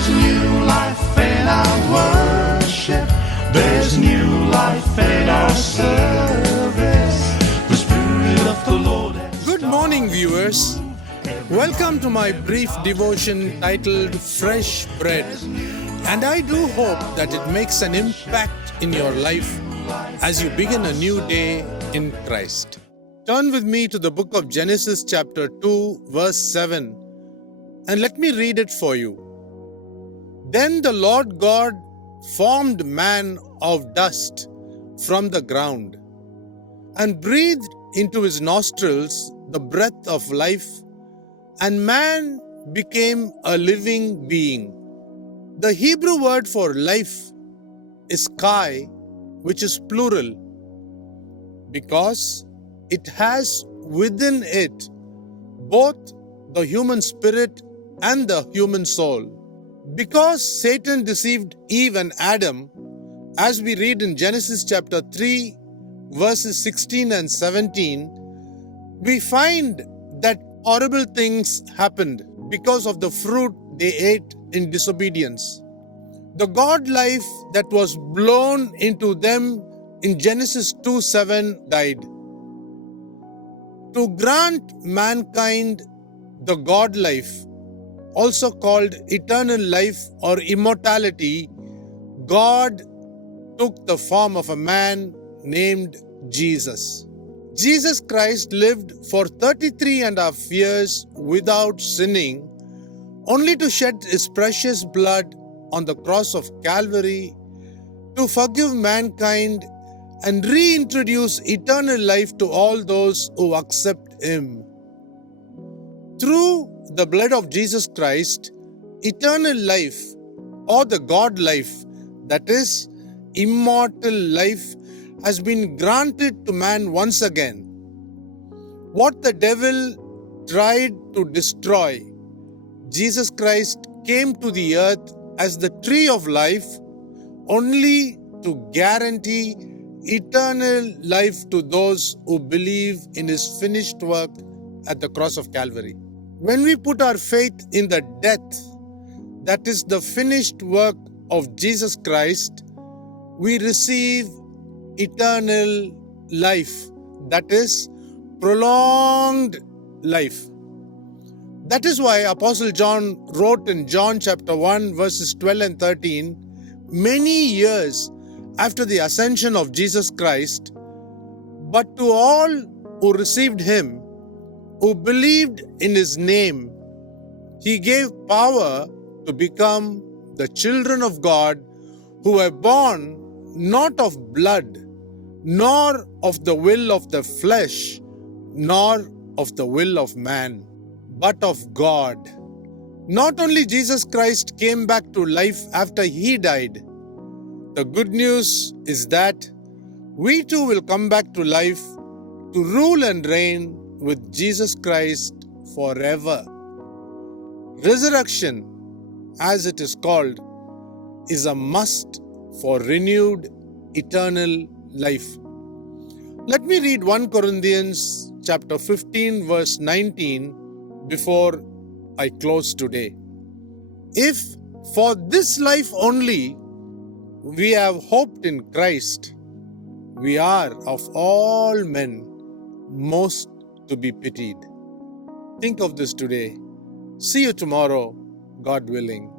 There's new life in our worship. There's new life in our service. The Spirit of the Lord has Good morning, viewers. Welcome to my brief devotion titled Fresh Bread. And I do hope that it makes an impact in your life as you begin a new day in Christ. Turn with me to the book of Genesis chapter 2 verse 7 and let me read it for you. Then the Lord God formed man of dust from the ground and breathed into his nostrils the breath of life, and man became a living being. The Hebrew word for life is kai, which is plural, because it has within it both the human spirit and the human soul. Because Satan deceived Eve and Adam, as we read in Genesis chapter 3, verses 16 and 17, we find that horrible things happened because of the fruit they ate in disobedience. The God life that was blown into them in Genesis 2:7 died. To grant mankind the God life, also called eternal life or immortality, God took the form of a man named Jesus. Jesus Christ lived for 33 and a half years without sinning, only to shed his precious blood on the cross of Calvary to forgive mankind and reintroduce eternal life to all those who accept him. Through the blood of Jesus Christ, eternal life or the God life, that is, immortal life, has been granted to man once again. What the devil tried to destroy, Jesus Christ came to the earth as the tree of life only to guarantee eternal life to those who believe in his finished work at the cross of Calvary. When we put our faith in the death, that is the finished work of Jesus Christ, we receive eternal life, that is prolonged life. That is why Apostle John wrote in John chapter 1 verses 12 and 13, many years after the ascension of Jesus Christ, but to all who received him, who believed in his name, he gave power to become the children of God, who were born not of blood, nor of the will of the flesh, nor of the will of man, but of God. Not only Jesus Christ came back to life after he died, the good news is that we too will come back to life to rule and reign with Jesus Christ forever. Resurrection, as it is called, is a must for renewed eternal life. Let me read 1 Corinthians chapter 15 verse 19 before I close today. If for this life only we have hoped in Christ, we are of all men most to be pitied. Think of this today. See you tomorrow, God willing.